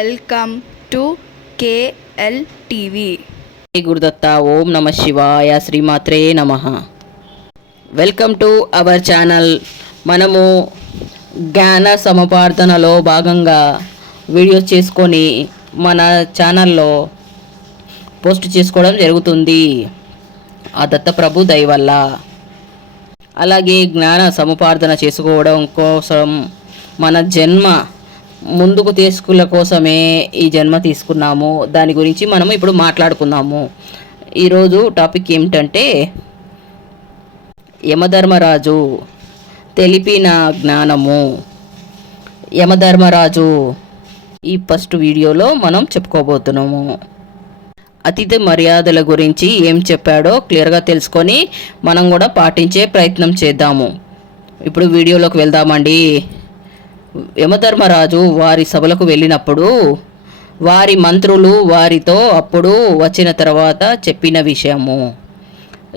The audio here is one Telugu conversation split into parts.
Welcome to KL TV. Gurudatta. ఓం నమ శివాయ. శ్రీమాత్రే నమ. Welcome to our channel. మనము జ్ఞాన సముపార్జనలో భాగంగా వీడియోస్ చేసుకొని మన ఛానల్లో పోస్ట్ చేసుకోవడం జరుగుతుంది. ఆ దత్తప్రభు దయ వల్ల. అలాగే జ్ఞాన సముపార్జన చేసుకోవడం కోసం మన జన్మ ముందుకు తీసుకుల కోసమే ఈ జన్మ తీసుకున్నాము. దాని గురించి మనం ఇప్పుడు మాట్లాడుకుందాము. ఈరోజు టాపిక్ ఏమిటంటే యమధర్మరాజు తెలిపిన జ్ఞానము. యమధర్మరాజు ఈ ఫస్ట్ వీడియోలో మనం చెప్పుకోబోతున్నాము. అతిథి మర్యాదల గురించి ఏం చెప్పాడో క్లియర్గా తెలుసుకొని మనం కూడా పాటించే ప్రయత్నం చేద్దాము. ఇప్పుడు వీడియోలోకి వెళ్దామండి. యమధర్మరాజు వారి సభలకు వెళ్ళినప్పుడు వారి మంత్రులు వారితో అప్పుడు వచ్చిన తర్వాత చెప్పిన విషయము.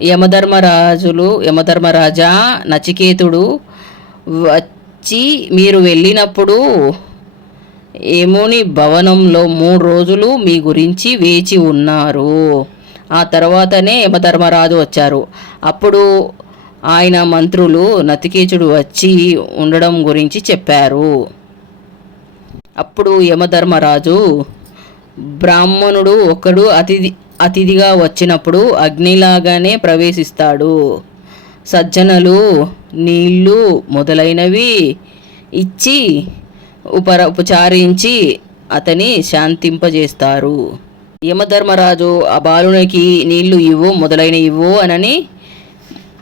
యమధర్మరాజా, నచికేతుడు వచ్చి మీరు వెళ్ళినప్పుడు యముని భవనంలో 3 రోజులు మీ గురించి వేచి ఉన్నారు. ఆ తర్వాతనే యమధర్మరాజు వచ్చారు. అప్పుడు ఆయన మంత్రులు నచికేతుడు వచ్చి ఉండడం గురించి చెప్పారు. అప్పుడు యమధర్మరాజు, బ్రాహ్మణుడు ఒకడు అతిథిగా వచ్చినప్పుడు అగ్నిలాగానే ప్రవేశిస్తాడు. సజ్జనులు నీళ్లు మొదలైనవి ఇచ్చి ఉపచారించి అతని శాంతింపజేస్తారు. యమధర్మరాజు ఆ బాలునికి నీళ్లు ఇవ్వు మొదలైన ఇవ్వు అనని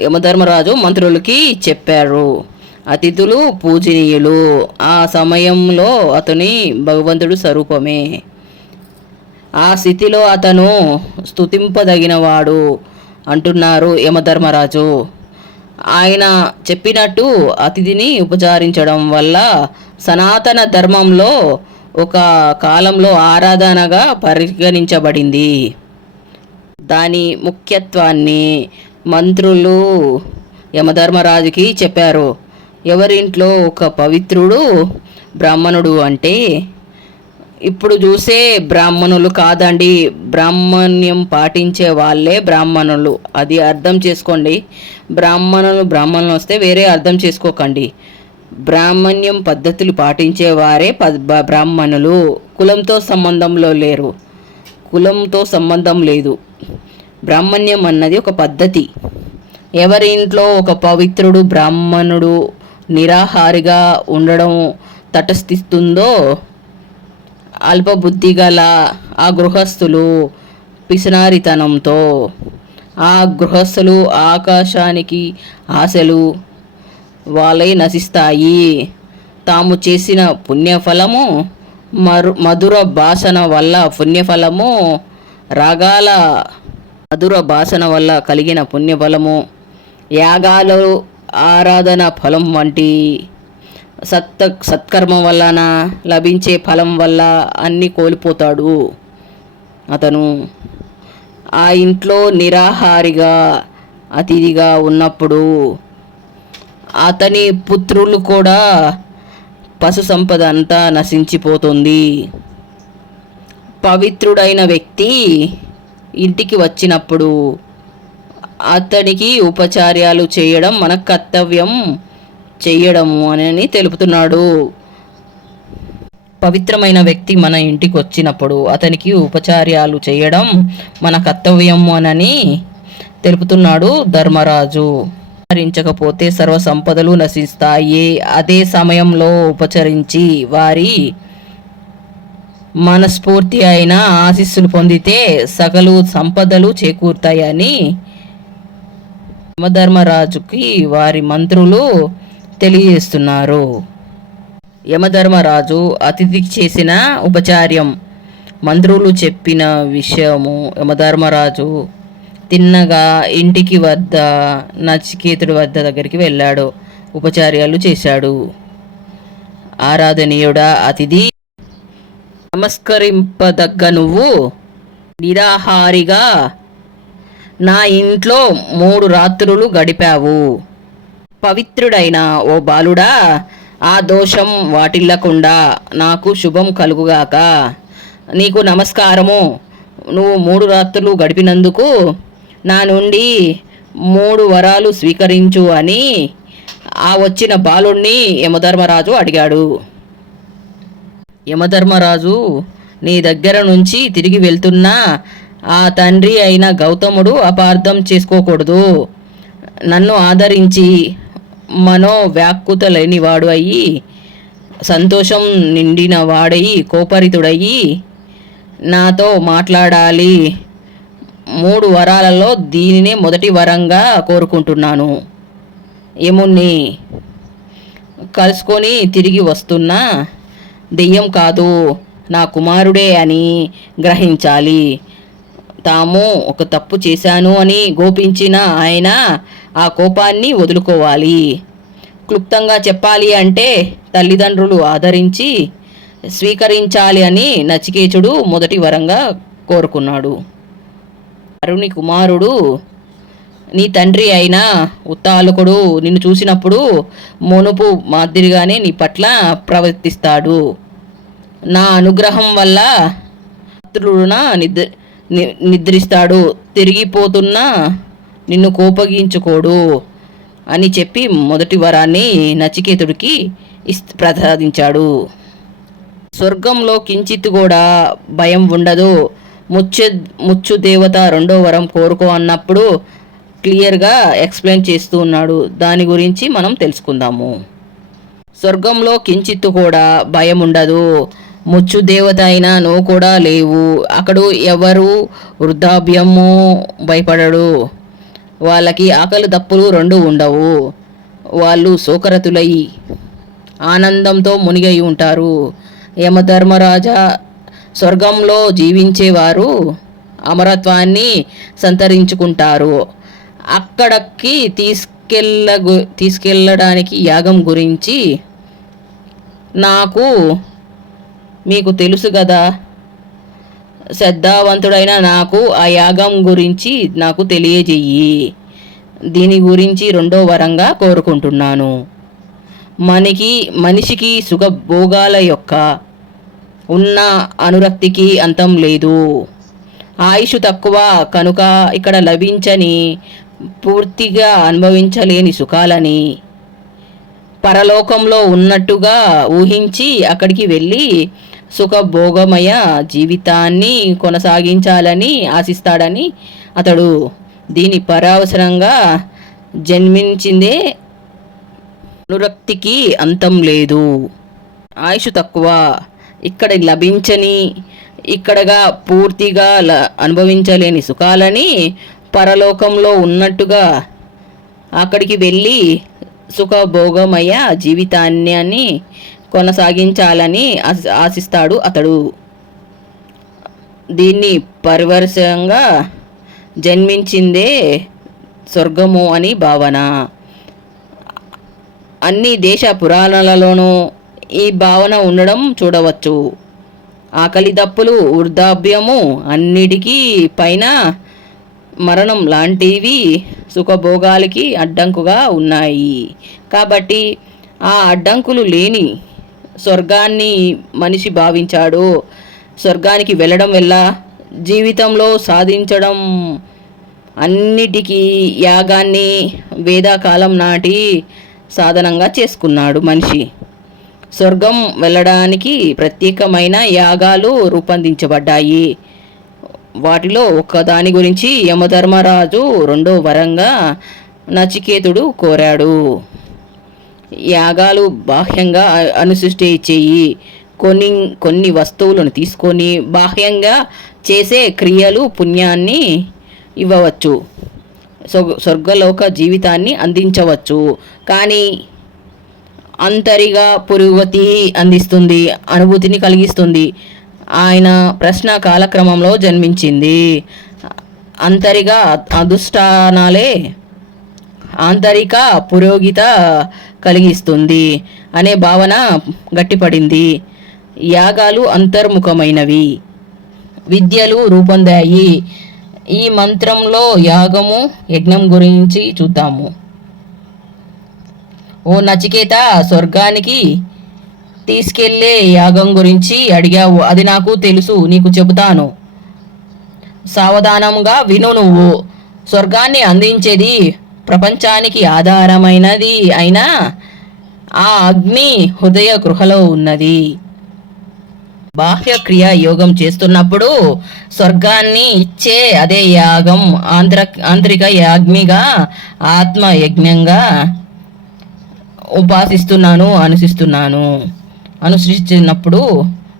యమధర్మరాజు మంత్రులకి చెప్పారు. అతిథులు పూజనీయులు. ఆ సమయంలో అతని భగవంతుడు స్వరూపమే. ఆ స్థితిలో అతను స్తుతింపదగినవాడు అంటున్నారు యమధర్మరాజు. ఆయన చెప్పినట్టు అతిథిని ఉపచారించడం వల్ల సనాతన ధర్మంలో ఒక కాలంలో ఆరాధనగా పరిగణించబడింది. దాని ముఖ్యత్వాన్ని మంత్రులు యమధర్మరాజుకి చెప్పారు. ఎవరింట్లో ఒక పవిత్రుడు బ్రాహ్మణుడు అంటే ఇప్పుడు చూసే బ్రాహ్మణులు కాదండి, బ్రాహ్మణ్యం పాటించే వాళ్ళే బ్రాహ్మణులు. అది అర్థం చేసుకోండి. బ్రాహ్మణులు వస్తే వేరే అర్థం చేసుకోకండి. బ్రాహ్మణ్యం పద్ధతులు పాటించేవారే బ్రాహ్మణులు. కులంతో సంబంధంలో లేరు. కులంతో సంబంధం లేదు. బ్రాహ్మణ్యం అన్నది ఒక పద్ధతి. ఎవరి ఇంట్లో ఒక పవిత్రుడు బ్రాహ్మణుడు నిరాహారిగా ఉండడం తటస్థిస్తుందో అల్పబుద్ధి గల ఆ గృహస్థులు పిసినారితనంతో ఆ గృహస్థులు ఆకాశానికి ఆశలు వాళ్ళై నశిస్తాయి. తాము చేసిన పుణ్యఫలము మధుర భాషణ వల్ల పుణ్యఫలము రాగాల మధుర భాషణ వల్ల కలిగిన పుణ్యఫలము యాగాలు ఆరాధన ఫలం వంటి సత్కర్మ వలన లభించే ఫలం వల్ల అన్నీ కోల్పోతాడు అతను. ఆ ఇంట్లో నిరాహారిగా అతిథిగా ఉన్నప్పుడు అతని పుత్రులు కూడా పశు సంపద అంతా నశించిపోతుంది. పవిత్రుడైన వ్యక్తి ఇంటికి వచ్చినప్పుడు అతనికి ఉపచార్యాలు చేయడం మన కర్తవ్యం చేయడము అని తెలుపుతున్నాడు. పవిత్రమైన వ్యక్తి మన ఇంటికి వచ్చినప్పుడు అతనికి ఉపచార్యాలు చేయడం మన కర్తవ్యం అని తెలుపుతున్నాడు ధర్మరాజు. ఉపచరించకపోతే సర్వ సంపదలు నశిస్తాయి. అదే సమయంలో ఉపచరించి వారి మనస్ఫూర్తి అయిన ఆశీస్సులు పొందితే సకలు సంపదలు చేకూరుతాయని యమధర్మరాజుకి వారి మంత్రులు తెలియజేస్తున్నారు. యమధర్మరాజు అతిథికి చేసిన ఉపచార్యం మంత్రులు చెప్పిన విషయము. యమధర్మరాజు తిన్నగా ఇంటికి వద్ద నచికేతుడి దగ్గరికి వెళ్ళాడు. ఉపచార్యాలు చేశాడు. ఆరాధనీయుడా అతిథి, నమస్కరింపదగ్గ నువ్వు నిరాహారిగా నా ఇంట్లో 3 రాత్రులు గడిపావు. పవిత్రుడైన ఓ బాలుడా, ఆ దోషం వాటిల్లకుండా నాకు శుభం కలుగుగాక. నీకు నమస్కారము. నువ్వు 3 రాత్రులు గడిపినందుకు నా నుండి 3 వరాలు స్వీకరించు అని ఆ వచ్చిన బాలుణ్ణి యమధర్మరాజు అడిగాడు. యమధర్మరాజు, నీ దగ్గర నుంచి తిరిగి వెళ్తున్నా ఆ తండ్రి అయిన గౌతముడు అపార్థం చేసుకోకూడదు. నన్ను ఆదరించి మనోవ్యాకుత లేనివాడు అయ్యి సంతోషం నిండిన వాడయి కోపరితుడయ్యి నాతో మాట్లాడాలి. 3 వరాలలో దీనినే మొదటి వరంగా కోరుకుంటున్నాను. యముణ్ణి కలుసుకొని తిరిగి వస్తున్నా దెయ్యం కాదు, నా కుమారుడే అని గ్రహించాలి. తాము ఒక తప్పు చేశాను అని గోపించిన ఆయన ఆ కోపాన్ని వదులుకోవాలి. క్లుప్తంగా చెప్పాలి అంటే తల్లిదండ్రులు ఆదరించి స్వీకరించాలి అని నచికేతుడు మొదటి వరంగా కోరుకున్నాడు. అరుని కుమారుడు నీ తండ్రి అయిన ఉత్తాలకుడు నిన్ను చూసినప్పుడు మునుపు మాదిరిగానే నీ పట్ల ప్రవర్తిస్తాడు. నా అనుగ్రహం వల్ల రాత్రులున నిద్రిస్తాడు, తిరిగిపోతున్నా నిన్ను కోపగించుకోడు అని చెప్పి మొదటి వరాన్ని నచికేతుడికి ప్రసాదించాడు. స్వర్గంలో కించిత్ కూడా భయం ఉండదు. ముచ్చు దేవత 2వ వరం కోరుకో అన్నప్పుడు క్లియర్గా ఎక్స్ప్లెయిన్ చేస్తూ ఉన్నాడు. దాని గురించి మనం తెలుసుకుందాము. స్వర్గంలో కించిత్తు కూడా భయం ఉండదు. ముచ్చు దేవత అయినా నువ్వు కూడా లేవు. అక్కడు ఎవరు వృద్ధాప్యము భయపడడు. వాళ్ళకి ఆకలి దప్పులు 2 ఉండవు. వాళ్ళు శోకరతులై ఆనందంతో మునిగై ఉంటారు. యమధర్మరాజా, స్వర్గంలో జీవించేవారు అమరత్వాన్ని సంతరించుకుంటారు. అక్కడికి తీసుకెళ్ళడానికి యాగం గురించి మీకు తెలుసు కదా. శ్రద్ధావంతుడైన నాకు ఆ యాగం గురించి నాకు తెలియజేయి. దీని గురించి 2వ వరంగా కోరుకుంటున్నాను. మనిషికి సుఖభోగాల యొక్క ఉన్న అనురక్తికి అంతం లేదు. ఆయుష్ తక్కువ కనుక ఇక్కడ లభించని పూర్తిగా అనుభవించలేని సుఖాలని పరలోకంలో ఉన్నట్టుగా ఊహించి అక్కడికి వెళ్ళి సుఖభోగమయ జీవితాన్ని కొనసాగించాలని ఆశిస్తాడని అతడు. దీని పరావసరంగా జన్మించిందే అనురక్తికి అంతం లేదు. ఆయుష్ తక్కువ, ఇక్కడ లభించని, ఇక్కడగా పూర్తిగా అనుభవించలేని సుఖాలని పరలోకంలో ఉన్నట్టుగా అక్కడికి వెళ్ళి సుఖభోగమయ జీవితాన్ని కొనసాగించాలని ఆశిస్తాడు అతడు. దీన్ని పరివర్శంగా జన్మించిందే స్వర్గము అని భావన. అన్ని దేశ పురాణాలలోనూ ఈ భావన ఉండడం చూడవచ్చు. ఆకలి దప్పులు, వృద్ధాప్యము అన్నిటికీ పైన మరణం లాంటివి సుఖభోగాలకి అడ్డంకుగా ఉన్నాయి. కాబట్టి ఆ అడ్డంకులు లేని స్వర్గాన్ని మనిషి భావించాడు. స్వర్గానికి వెళ్ళడం వల్ల జీవితంలో సాధించడం అన్నిటికీ యాగాన్ని వేదకాలం నాటి సాధనంగా చేసుకున్నాడు మనిషి. స్వర్గం వెళ్ళడానికి ప్రత్యేకమైన యాగాలు రూపొందించబడ్డాయి. వాటిలో ఒకదాని గురించి యమధర్మరాజు 2వ వరంగా నచికేతుడు కోరాడు. యాగాలు బాహ్యంగా అనుసృష్టి చేయి. కొన్ని వస్తువులను తీసుకొని బాహ్యంగా చేసే క్రియలు పుణ్యాన్ని ఇవ్వవచ్చు, స్వర్గలోక జీవితాన్ని అందించవచ్చు. కానీ అంతరిగా పురోగతి అందిస్తుంది, అనుభూతిని కలిగిస్తుంది. ఆయన ప్రశ్న కాలక్రమంలో జన్మించింది. అంతరిగా అదుష్టానాలే ఆంతరిక పురోగిత కలిగిస్తుంది అనే భావన గట్టిపడింది. యాగాలు అంతర్ముఖమైనవి, విద్యలు రూపొందాయి. ఈ మంత్రంలో యాగము, యజ్ఞం గురించి చూద్దాము. ఓ నచికేత, స్వర్గానికి తీసుకెళ్లే యాగం గురించి అడిగావు. అది నాకు తెలుసు, నీకు చెబుతాను. సావధానంగా విను. నువ్వు స్వర్గాన్ని అందించేది, ప్రపంచానికి ఆధారమైనది అయినా ఆ అగ్ని హృదయ గృహలో ఉన్నది. బాహ్య క్రియ యోగం చేస్తున్నప్పుడు స్వర్గాన్ని ఇచ్చే అదే యాగం ఆంతరిక యాగ్నిగా, ఆత్మ యజ్ఞంగా ఉపాసిస్తున్నాను, అనుసరిస్తున్నప్పుడు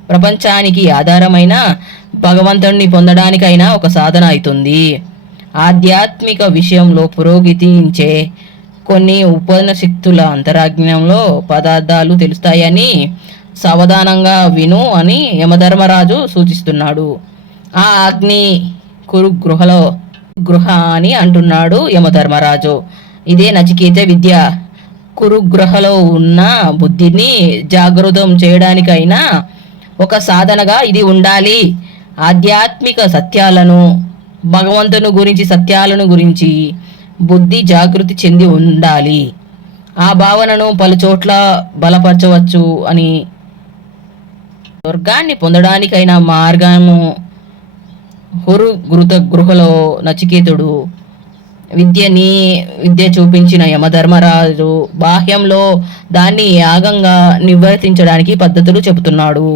ప్రపంచానికి ఆధారమైన భగవంతుణ్ణి పొందడానికైనా ఒక సాధన అవుతుంది. ఆధ్యాత్మిక విషయంలో పురోగతించే కొన్ని ఉపనిషత్తుల అంతరాజ్ఞంలో పదార్థాలు తెలుస్తాయని సావధానంగా విను అని యమధర్మరాజు సూచిస్తున్నాడు. ఆ అగ్ని గృహ అని అంటున్నాడు యమధర్మరాజు. ఇదే నచికేత విద్య. కురుగృహలో ఉన్న బుద్ధిని జాగృతం చేయడానికైనా ఒక సాధనగా ఇది ఉండాలి. ఆధ్యాత్మిక సత్యాలను, భగవంతుని గురించి సత్యాలను గురించి బుద్ధి జాగృతి చెంది ఉండాలి. ఆ భావనను పలుచోట్ల బలపరచవచ్చు అని. స్వర్గాన్ని పొందడానికైన మార్గము గృహలో నచికేతుడు విద్య చూపించిన యమధర్మరాజు బాహ్యంలో దాన్ని యాగంగా నిర్వర్తించడానికి పద్ధతులు చెబుతున్నాడు.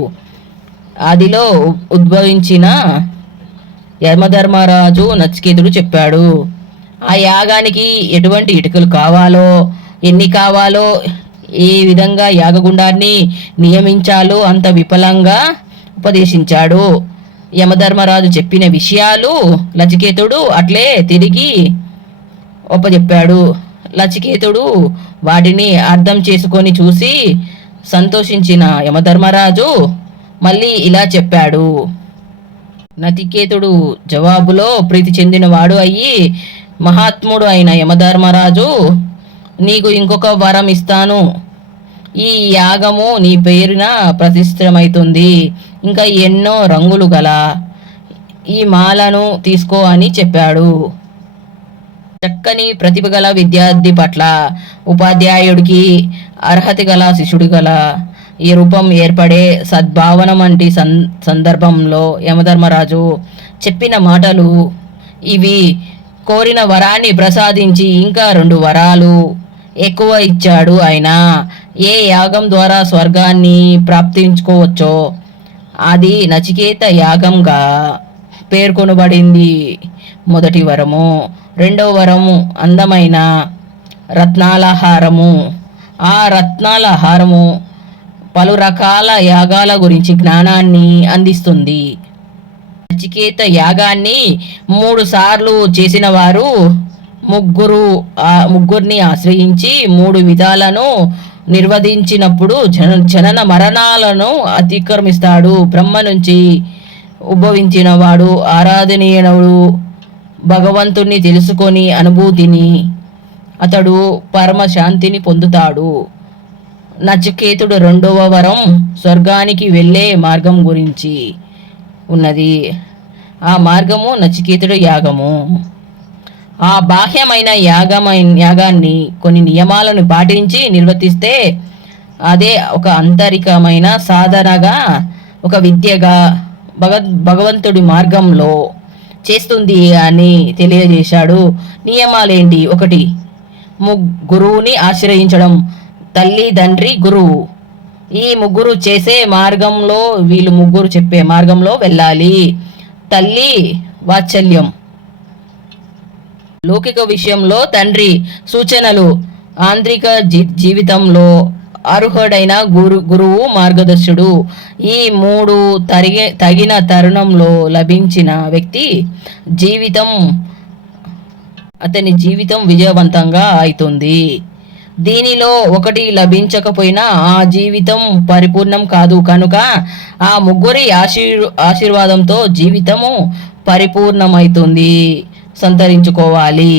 ఆదిలో ఉద్భవించిన యమధర్మరాజు నచికేతుడు చెప్పాడు. ఆ యాగానికి ఎటువంటి ఇటుకలు కావాలో, ఎన్ని కావాలో, ఏ విధంగా యాగగుండాన్ని నియమించాలో అంత విఫలంగా ఉపదేశించాడు. యమధర్మరాజు చెప్పిన విషయాలు నచికేతుడు అట్లే తిరిగి ఒప్పజెప్పాడు. నచికేతుడు వాటిని అర్థం చేసుకొని చూసి సంతోషించిన యమధర్మరాజు మళ్ళీ ఇలా చెప్పాడు. నచికేతుడు జవాబులో ప్రీతి చెందినవాడు అయ్యి, మహాత్ముడు అయిన యమధర్మరాజు, నీకు ఇంకొక వరం ఇస్తాను. ఈ యాగము నీ పేరున ప్రతిష్టమైతుంది. ఇంకా ఎన్నో రంగులు గల ఈ మాలను తీసుకో అని చెప్పాడు. చక్కని ప్రతిభ గల విద్యార్థి పట్ల ఉపాధ్యాయుడికి, అర్హత గల శిష్యుడి గల ఈ రూపం ఏర్పడే సద్భావన వంటి సందర్భంలో యమధర్మరాజు చెప్పిన మాటలు ఇవి. కోరిన వరాన్ని ప్రసాదించి ఇంకా 2 వరాలు ఎక్కువ ఇచ్చాడు ఆయన. ఏ యాగం ద్వారా స్వర్గాన్ని ప్రాప్తించుకోవచ్చో అది నచికేత యాగంగా పేర్కొనబడింది. మొదటి వరము. రెండవ వరము అందమైన రత్నాల హారము. ఆ రత్నాల హారము పలు రకాల యాగాల గురించి జ్ఞానాన్ని అందిస్తుంది. నచికేత యాగాన్ని 3 సార్లు చేసిన వారు ముగ్గురిని ఆశ్రయించి 3 విధాలను నిర్వహించినప్పుడు జనన మరణాలను అతిక్రమిస్తాడు. బ్రహ్మ నుంచి ఉద్భవించిన వాడు ఆరాధనీయుడు. భగవంతుణ్ణి తెలుసుకొని అనుభూతిని అతడు పరమశాంతిని పొందుతాడు. నచికేతుడు రెండవ వరం స్వర్గానికి వెళ్ళే మార్గం గురించి ఉన్నది. ఆ మార్గము నచికేతుడు యాగము. ఆ బాహ్యమైన యాగాన్ని కొన్ని నియమాలను పాటించి నిర్వర్తిస్తే అదే ఒక ఆంతరికమైన సాధనగా, ఒక విద్యగా భగవంతుడి మార్గంలో చేస్తుంది అని తెలియజేశాడు. నియమాలేంటి? 1, గురువుని ఆశ్రయించడం. తల్లి, తండ్రి, గురువు, ఈ ముగ్గురు చేసే మార్గంలో, వీళ్ళు ముగ్గురు చెప్పే మార్గంలో వెళ్ళాలి. తల్లి వాత్సల్యం. లౌకిక విషయంలో తండ్రి సూచనలు. ఆంతరిక జీవితంలో అర్హుడైన గురువు మార్గదర్శుడు. ఈ 3 తగిన తరుణంలో లభించిన వ్యక్తి అతని జీవితం విజయవంతంగా అవుతుంది. దీనిలో 1 లభించకపోయినా ఆ జీవితం పరిపూర్ణం కాదు. కనుక ఆ ముగ్గురి ఆశీర్వాదంతో జీవితము పరిపూర్ణమవుతుంది. సంతరించుకోవాలి.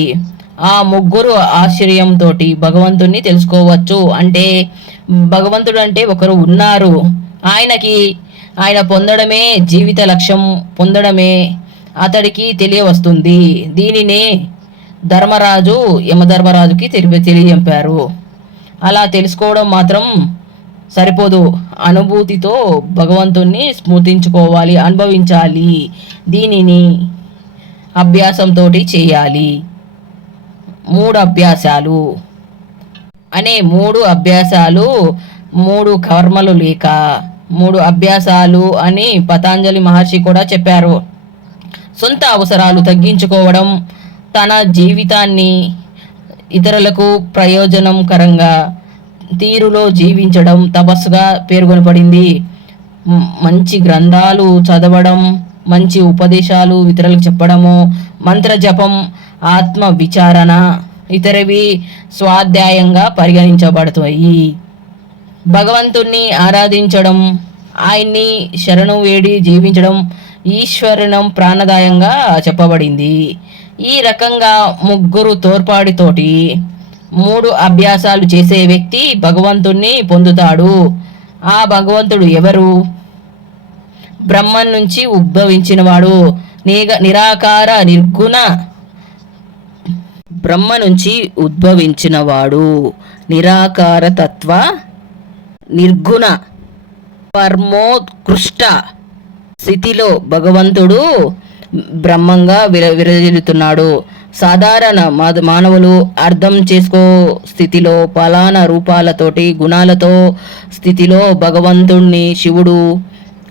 ఆ ముగ్గురు ఆశ్రయంతో భగవంతుణ్ణి తెలుసుకోవచ్చు. అంటే భగవంతుడు అంటే ఒకరు ఉన్నారు. ఆయన పొందడమే జీవిత లక్ష్యం. పొందడమే అతడికి తెలియవస్తుంది. దీనినే యమధర్మరాజుకి తెలియజెప్పారు. అలా తెలుసుకోవడం మాత్రం సరిపోదు, అనుభూతితో భగవంతుణ్ణి స్మృతించుకోవాలి, అనుభవించాలి. దీనిని అభ్యాసంతో చేయాలి. 3 అభ్యాసాలు అనే 3 అభ్యాసాలు 3 కర్మలు లేక 3 అభ్యాసాలు అని పతంజలి మహర్షి కూడా చెప్పారు. సొంత అవసరాలు తగ్గించుకోవడం, తన జీవితాన్ని ఇతరులకు ప్రయోజనకరంగా తీరులో జీవించడం తపస్సుగా పేర్కొనబడింది. మంచి గ్రంథాలు చదవడం, మంచి ఉపదేశాలు ఇతరులకు చెప్పడము, మంత్రజపం, ఆత్మ విచారణ ఇతరవి స్వాధ్యాయంగా పరిగణించబడతాయి. భగవంతుణ్ణి ఆరాధించడం, ఆయన్ని శరణు వేడి జీవించడం ఈశ్వరణం ప్రాణదాయంగా చెప్పబడింది. ఈ రకంగా 3 తోడ్పాటుతోటి 3 అభ్యాసాలు చేసే వ్యక్తి భగవంతుణ్ణి పొందుతాడు. ఆ భగవంతుడు ఎవరు? బ్రహ్మం నుంచి ఉద్భవించినవాడు, నిరాకార నిర్గుణ. బ్రహ్మ నుంచి ఉద్భవించినవాడు, నిరాకార తత్వ నిర్గుణ పరమోత్కృష్ట స్థితిలో భగవంతుడు బ్రహ్మంగా విరజిల్లుతున్నాడు. సాధారణ మానవులు అర్థం చేసుకో స్థితిలో ఫలానా రూపాలతోటి గుణాలతో స్థితిలో భగవంతుణ్ణి శివుడు,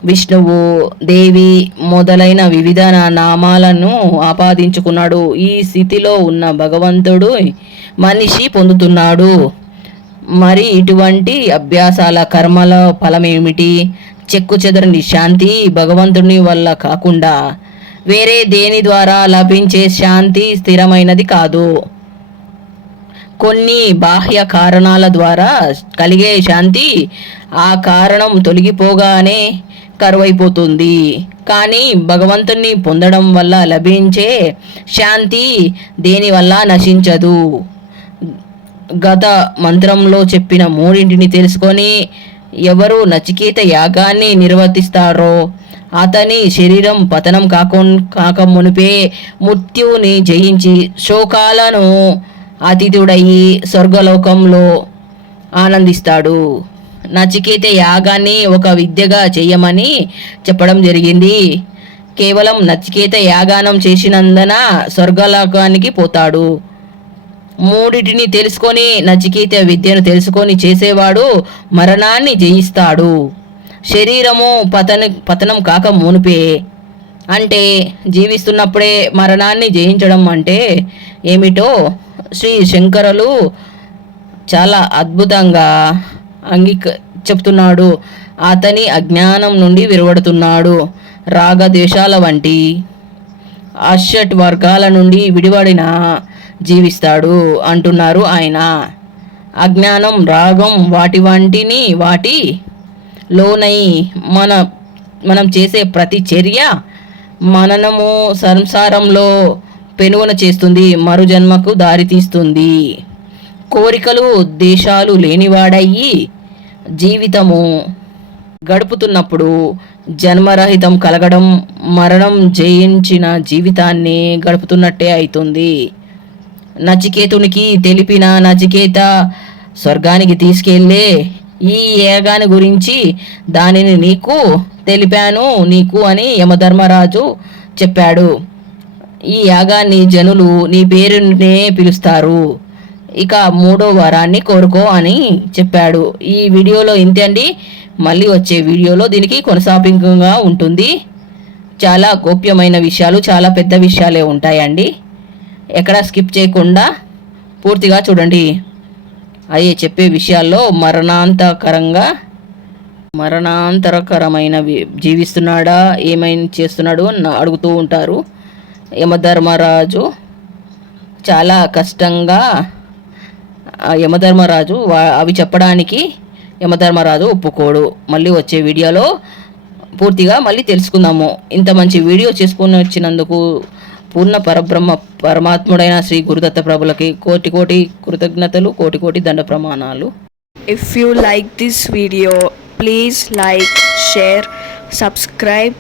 విష్ణువు, దేవి మొదలైన వివిధ నామాలను ఆపాదించుకున్నాడు. ఈ స్థితిలో ఉన్న భగవంతుడు మనిషి పొందుతున్నాడు. మరి ఇటువంటి అభ్యాసాల కర్మల ఫలమేమిటి? చెక్కు చెదరని శాంతి భగవంతుని వల్ల కాకుండా వేరే దేని ద్వారా లభించే శాంతి స్థిరమైనది కాదు. కొన్ని బాహ్య కారణాల ద్వారా కలిగే శాంతి ఆ కారణం తొలగిపోగానే కరువైపోతుంది. కానీ భగవంతుని పొందడం వల్ల లభించే శాంతి దేనివల్ల నశించదు. గత మంత్రంలో చెప్పిన 3 తెలుసుకొని ఎవరు నచికేత యాగాన్ని నిర్వర్తిస్తారో అతని శరీరం పతనం కాక మునిపే మృత్యువుని జయించి శోకాలను అతిథుడయి స్వర్గలోకంలో ఆనందిస్తాడు. నచికేత యాగాన్ని ఒక విద్యగా చేయమని చెప్పడం జరిగింది. కేవలం నచికేత యాగానం చేసినందున స్వర్గలోకానికి పోతాడు. 3 తెలుసుకొని నచికేత విద్యను తెలుసుకొని చేసేవాడు మరణాన్ని జయిస్తాడు. శరీరము పతనం కాక మునిపే అంటే జీవిస్తున్నప్పుడే మరణాన్ని జయించడం అంటే ఏమిటో శ్రీ శంకరులు చాలా అద్భుతంగా చెప్తున్నాడు. అతని అజ్ఞానం నుండి విరవడుతున్నాడు. రాగద్వేషాల వంటి అషట్ వర్గాల నుండి విడివడిన జీవిస్తాడు అంటున్నారు ఆయన. అజ్ఞానం, రాగం వాటి లోనై మనం చేసే ప్రతి చర్య మననము సంసారంలో పెనుగొన చేస్తుంది, మరుజన్మకు దారితీస్తుంది. కోరికలు ఉద్దేశాలు లేనివాడయ్యి జీవితము గడుపుతున్నప్పుడు జన్మరహితం కలగడం, మరణం జయించిన జీవితాన్ని గడుపుతున్నట్టే అవుతుంది. నచికేతునికి తెలిపిన నచికేత స్వర్గానికి తీసుకెళ్ళే ఈ యాగాన్ని గురించి దానిని నీకు తెలిపాను నీకు అని యమధర్మరాజు చెప్పాడు. ఈ యాగాన్ని జనులు నీ పేరునే పిలుస్తారు. ఇక 3వ వరాన్ని కోరుకో అని చెప్పాడు. ఈ వీడియోలో ఇంతే అండి. మళ్ళీ వచ్చే వీడియోలో దీనికి కొనసాగింపుగా ఉంటుంది. చాలా గోప్యమైన విషయాలు, చాలా పెద్ద విషయాలే ఉంటాయండి. ఎక్కడ స్కిప్ చేయకుండా పూర్తిగా చూడండి. అయ్యే చెప్పే విషయాల్లో మరణాంతరకరమైన జీవిస్తున్నాడా, ఏమైనా చేస్తున్నాడు అని అడుగుతూ ఉంటారు. యమధర్మరాజు చాలా కష్టంగా యమధర్మరాజు అవి చెప్పడానికి యమధర్మరాజు ఒప్పుకోడు. మళ్ళీ వచ్చే వీడియోలో పూర్తిగా మళ్ళీ తెలుసుకుందాము. ఇంత మంచి వీడియో చేసుకుని వచ్చినందుకు పూర్ణ పరమాత్ముడైన శ్రీ గురుదత్త ప్రభులకి కోటి కృతజ్ఞతలు, కోటి దండ ప్రమాణాలు. If you like this video, please like, share, subscribe